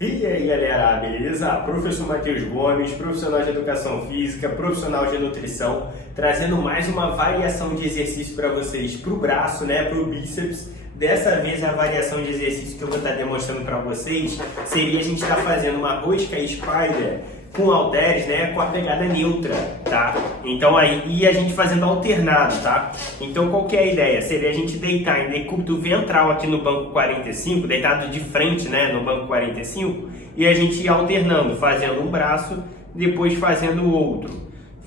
E aí galera, beleza? Professor Matheus Gomes, profissional de educação física, profissional de nutrição, trazendo mais uma variação de exercício para vocês, para o braço, para o bíceps. Dessa vez a variação de exercício que eu vou estar demonstrando para vocês seria a gente estar fazendo uma rosca spider com halteres, com a pegada neutra, tá? Então aí, e a gente fazendo alternado, tá? Então qual que é a ideia? Seria a gente deitar em decúbito ventral aqui no banco 45, deitado de frente, no banco 45, e a gente ir alternando, fazendo um braço, depois fazendo o outro,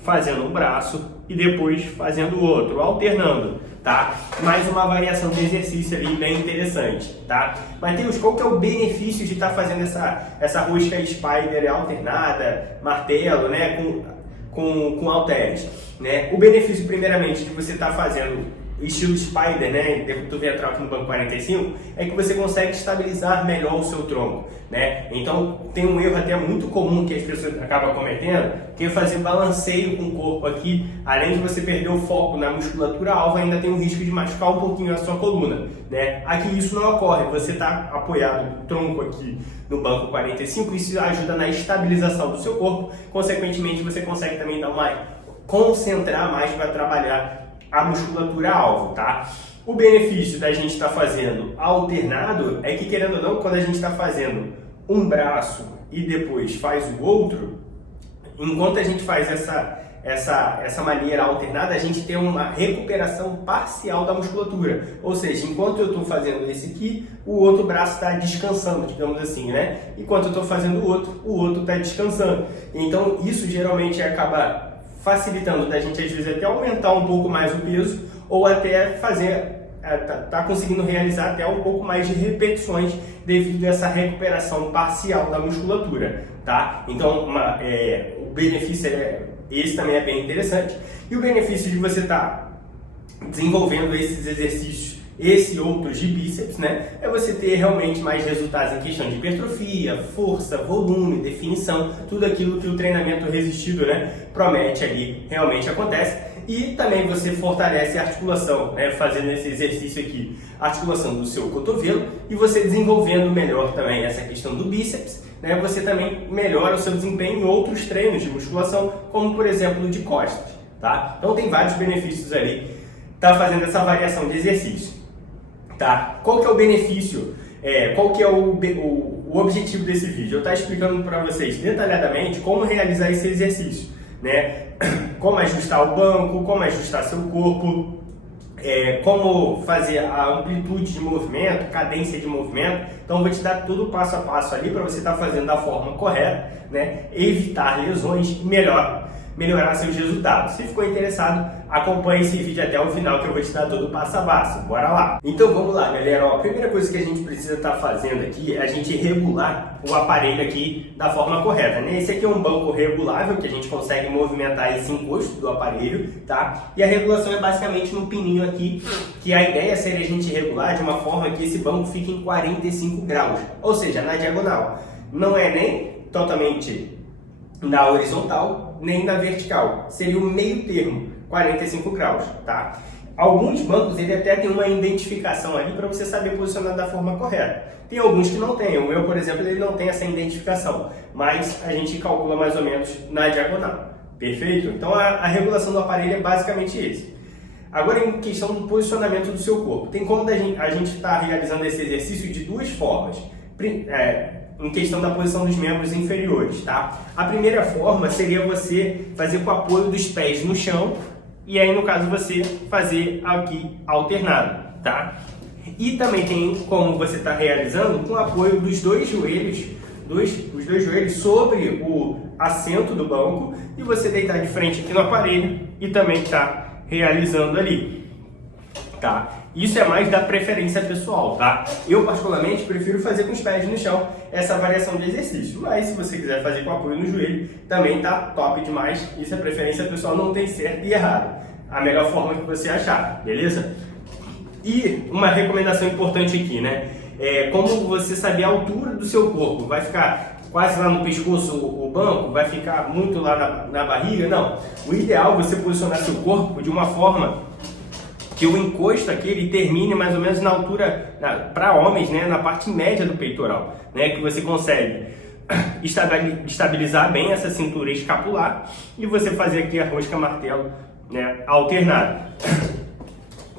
fazendo um braço e depois fazendo o outro, alternando, tá? Mais uma variação de exercício ali bem interessante, tá? Matheus, qual que é o benefício de estar fazendo essa rosca spider alternada, martelo, com halteres, O benefício, primeiramente, que você está fazendo estilo spider, decúbito ventral aqui no banco 45, é que você consegue estabilizar melhor o seu tronco, Então, tem um erro até muito comum que as pessoas acabam cometendo, que é fazer balanceio com o corpo aqui, além de você perder o foco na musculatura alva, ainda tem o risco de machucar um pouquinho a sua coluna, Aqui isso não ocorre, você está apoiado o tronco aqui no banco 45, isso ajuda na estabilização do seu corpo, consequentemente você consegue também concentrar mais para trabalhar a musculatura alvo, tá? O benefício da gente estar fazendo alternado é que, querendo ou não, quando a gente está fazendo um braço e depois faz o outro, enquanto a gente faz essa maneira alternada, a gente tem uma recuperação parcial da musculatura. Ou seja, enquanto eu estou fazendo esse aqui, o outro braço está descansando, digamos assim, Enquanto eu estou fazendo o outro está descansando. Então, isso geralmente acaba facilitando da gente, às vezes, até aumentar um pouco mais o peso ou até tá conseguindo realizar até um pouco mais de repetições devido a essa recuperação parcial da musculatura, tá? Então, o benefício esse também é bem interessante. E o benefício de você estar desenvolvendo esses exercícios, esse e outros de bíceps, é você ter realmente mais resultados em questão de hipertrofia, força, volume, definição, tudo aquilo que o treinamento resistido, promete ali, realmente acontece. E também você fortalece a articulação, fazendo esse exercício aqui, a articulação do seu cotovelo, e você desenvolvendo melhor também essa questão do bíceps, você também melhora o seu desempenho em outros treinos de musculação, como por exemplo o de costas, tá? Então tem vários benefícios ali, tá fazendo essa variação de exercício. Tá? Qual que é o benefício? Qual que é o objetivo desse vídeo? Eu estou explicando para vocês detalhadamente como realizar esse exercício, Como ajustar o banco, como ajustar seu corpo, como fazer a amplitude de movimento, cadência de movimento. Então, eu vou te dar tudo passo a passo ali para você estar fazendo da forma correta, evitar lesões e melhorar seus resultados. Se ficou interessado, acompanhe esse vídeo até o final que eu vou te dar todo passo a passo. Bora lá! Então vamos lá, galera. A primeira coisa que a gente precisa estar fazendo aqui é a gente regular o aparelho aqui da forma correta, Esse aqui é um banco regulável que a gente consegue movimentar esse encosto do aparelho, tá? E a regulação é basicamente no pininho aqui, que a ideia seria a gente regular de uma forma que esse banco fique em 45 graus, ou seja, na diagonal. Não é nem totalmente na horizontal, nem na vertical. Seria o meio termo, 45 graus, tá? Alguns bancos, ele até tem uma identificação ali para você saber posicionar da forma correta. Tem alguns que não tem. O meu, por exemplo, ele não tem essa identificação, mas a gente calcula mais ou menos na diagonal. Perfeito? Então, a regulação do aparelho é basicamente esse. Agora, em questão do posicionamento do seu corpo, tem como a gente estar realizando esse exercício de duas formas. Em questão da posição dos membros inferiores, tá? A primeira forma seria você fazer com o apoio dos pés no chão e aí, no caso, você fazer aqui alternado, tá? E também tem como você estar realizando com o apoio dos dois joelhos, os dois joelhos sobre o assento do banco e você deitar de frente aqui no aparelho e também tá realizando ali, tá? Isso é mais da preferência pessoal, tá? Eu, particularmente, prefiro fazer com os pés no chão essa variação de exercício. Mas, se você quiser fazer com apoio no joelho, também tá top demais. Isso é preferência pessoal, não tem certo e errado. A melhor forma que você achar, beleza? E uma recomendação importante aqui, como você saber a altura do seu corpo. Vai ficar quase lá no pescoço o banco? Vai ficar muito lá na barriga? Não. O ideal é você posicionar seu corpo de uma forma que o encosto aqui ele termine mais ou menos na altura, para homens, né, na parte média do peitoral, né, que você consegue estabilizar bem essa cintura escapular e você fazer aqui a rosca martelo, né, alternada.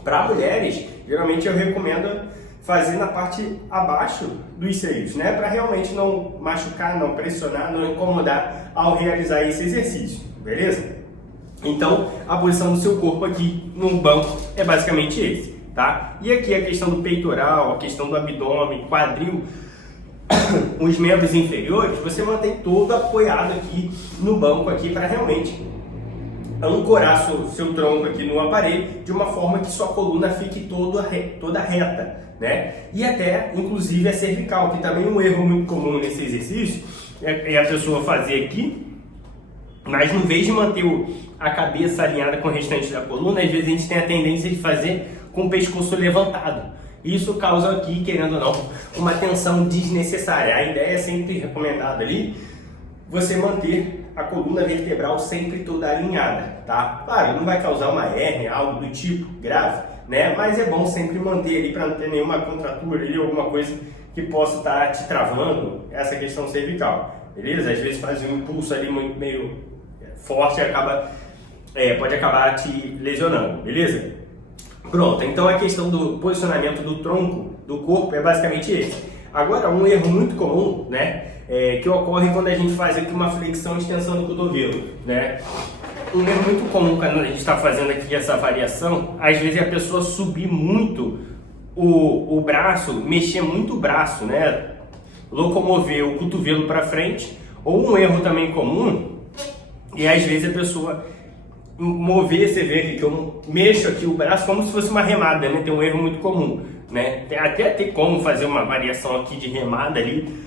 Para mulheres, geralmente eu recomendo fazer na parte abaixo dos seios, né, para realmente não machucar, não pressionar, não incomodar ao realizar esse exercício, beleza? Então, a posição do seu corpo aqui no banco é basicamente esse, tá? E aqui a questão do peitoral, a questão do abdômen, quadril, os membros inferiores, você mantém todo apoiado aqui no banco aqui para realmente ancorar seu tronco aqui no aparelho de uma forma que sua coluna fique toda reta, né? E até, inclusive, a cervical, que também é um erro muito comum nesse exercício, é a pessoa fazer aqui, mas em vez de manter a cabeça alinhada com o restante da coluna, às vezes a gente tem a tendência de fazer com o pescoço levantado. Isso causa aqui, querendo ou não, uma tensão desnecessária. A ideia é sempre recomendada ali, você manter a coluna vertebral sempre toda alinhada, tá? Claro, não vai causar uma hérnia, algo do tipo grave, né? Mas é bom sempre manter ali para não ter nenhuma contratura ali, alguma coisa que possa estar te travando essa questão cervical, beleza? Às vezes faz um impulso ali meio forte e pode acabar te lesionando, beleza? Pronto, então a questão do posicionamento do tronco do corpo é basicamente esse. Agora, um erro muito comum, né, que ocorre quando a gente faz aqui uma flexão e extensão do cotovelo, né? Um erro muito comum quando a gente está fazendo aqui essa variação, às vezes é a pessoa subir muito o braço, mexer muito o braço, né? Locomover o cotovelo para frente, ou um erro também comum, e às vezes a pessoa mover, você vê aqui que eu mexo aqui o braço como se fosse uma remada, né? Tem um erro muito comum, né? Até ter como fazer uma variação aqui de remada ali,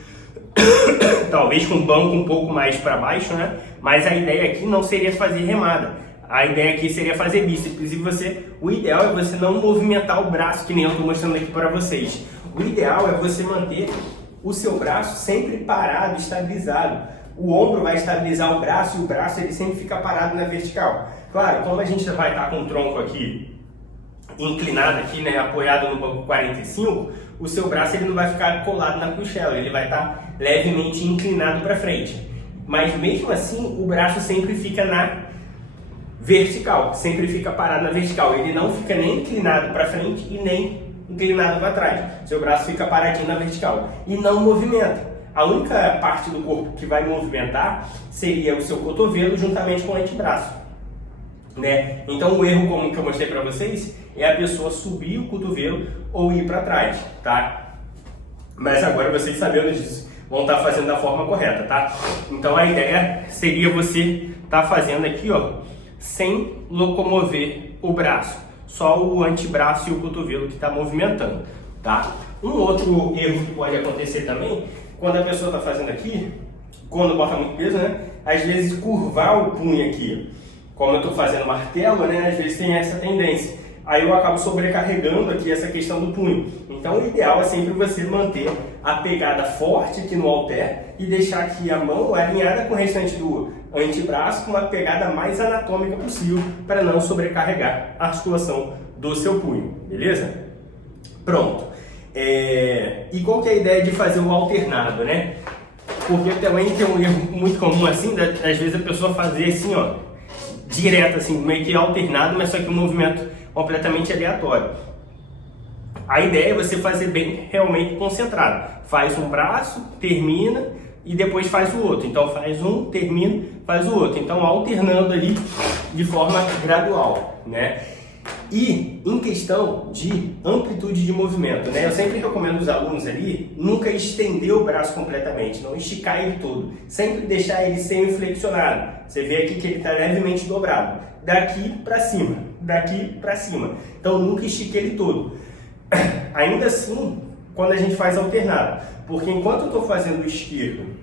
talvez com o banco um pouco mais para baixo, né? Mas a ideia aqui não seria fazer remada. A ideia aqui seria fazer bíceps. E o ideal é você não movimentar o braço, que nem eu estou mostrando aqui para vocês. O ideal é você manter o seu braço sempre parado, estabilizado. O ombro vai estabilizar o braço e o braço ele sempre fica parado na vertical. Claro, como a gente vai estar com o tronco aqui inclinado aqui, né, apoiado no banco 45, o seu braço ele não vai ficar colado na costela, ele vai estar levemente inclinado para frente. Mas mesmo assim, o braço sempre fica na vertical, sempre fica parado na vertical. Ele não fica nem inclinado para frente e nem inclinado para trás. Seu braço fica paradinho na vertical e não movimenta. A única parte do corpo que vai movimentar seria o seu cotovelo juntamente com o antebraço, né? Então o erro comum que eu mostrei para vocês é a pessoa subir o cotovelo ou ir para trás, tá? Mas agora vocês sabendo disso vão estar fazendo da forma correta, tá? Então a ideia seria você estar fazendo aqui, ó, sem locomover o braço, só o antebraço e o cotovelo que está movimentando, tá? Um outro erro que pode acontecer também, quando a pessoa está fazendo aqui, quando bota muito peso, né? Às vezes curvar o punho aqui, como eu estou fazendo martelo, né? Às vezes tem essa tendência. Aí eu acabo sobrecarregando aqui essa questão do punho. Então o ideal é sempre você manter a pegada forte aqui no halter e deixar aqui a mão alinhada com o restante do antebraço com uma pegada mais anatômica possível para não sobrecarregar a articulação do seu punho, beleza? Pronto. E qual que é a ideia de fazer o alternado, né? Porque também tem um erro muito comum assim, às vezes a pessoa fazer assim, ó, direto assim, meio que alternado, mas só que um movimento completamente aleatório. A ideia é você fazer bem realmente concentrado. Faz um braço, termina e depois faz o outro. Então faz um, termina, faz o outro. Então alternando ali de forma gradual, né? E em questão de amplitude de movimento, né? Eu sempre recomendo os alunos ali nunca estender o braço completamente, não esticar ele todo, sempre deixar ele semi-flexionado. Você vê aqui que ele está levemente dobrado, daqui para cima, daqui para cima. Então nunca estique ele todo. Ainda assim, quando a gente faz alternado, porque enquanto eu estou fazendo o esquerdo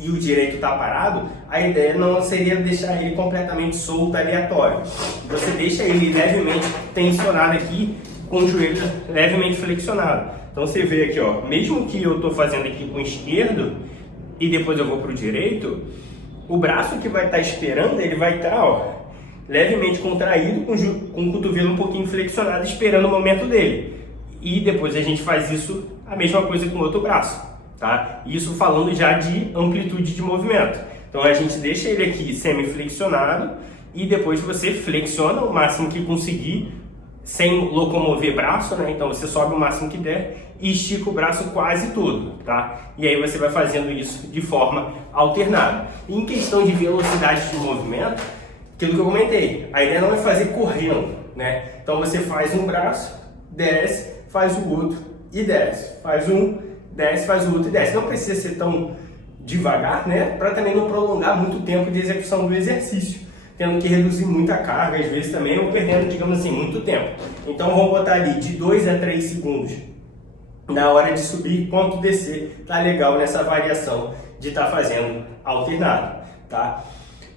e o direito está parado, a ideia não seria deixar ele completamente solto, aleatório. Você deixa ele levemente tensionado aqui, com o joelho levemente flexionado. Então você vê aqui, ó, mesmo que eu estou fazendo aqui com o esquerdo e depois eu vou para o direito, o braço que vai estar esperando, ele vai estar, ó, levemente contraído, com o cotovelo um pouquinho flexionado, esperando o momento dele. E depois a gente faz isso, a mesma coisa com o outro braço, tá? Isso falando já de amplitude de movimento. Então a gente deixa ele aqui semi-flexionado e depois você flexiona o máximo que conseguir, sem locomover braço, né? Então você sobe o máximo que der e estica o braço quase todo, tá? E aí você vai fazendo isso de forma alternada. E em questão de velocidade de movimento, aquilo que eu comentei, a ideia não é fazer correndo, né? Então você faz um braço, desce, faz o outro e desce. Faz um, desce, faz o outro e desce. Não precisa ser tão devagar, né? Para também não prolongar muito o tempo de execução do exercício, tendo que reduzir muita carga, às vezes também, ou perdendo, digamos assim, muito tempo. Então vamos botar ali de 2 a 3 segundos na hora de subir, quanto descer, tá legal nessa variação de estar fazendo alternado, tá?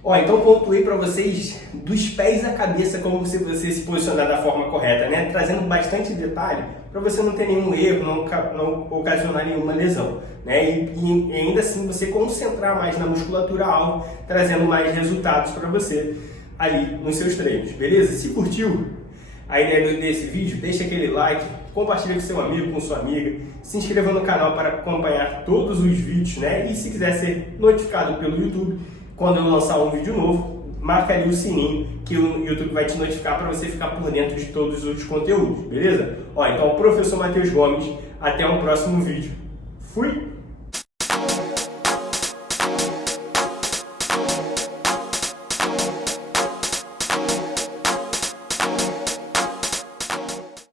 Ó, então pontuei para vocês dos pés à cabeça como você se posicionar da forma correta, né? Trazendo bastante detalhe para você não ter nenhum erro, não ocasionar nenhuma lesão, né? E ainda assim você concentrar mais na musculatura alvo, trazendo mais resultados para você ali nos seus treinos, beleza? Se curtiu a ideia desse vídeo, deixa aquele like, compartilha com seu amigo, com sua amiga, se inscreva no canal para acompanhar todos os vídeos, né? E se quiser ser notificado pelo YouTube, quando eu lançar um vídeo novo, marca ali o sininho que o YouTube vai te notificar para você ficar por dentro de todos os outros conteúdos, beleza? Ó, então, professor Matheus Gomes, até o próximo vídeo. Fui!